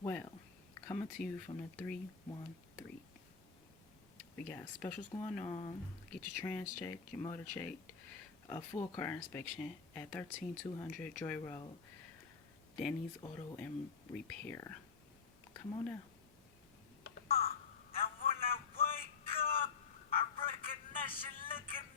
Well, coming to you from the 313. We got specials going on. Get your trans checked, your motor checked, a full car inspection at 13200 Joy Road, Danny's Auto and Repair. Come on now.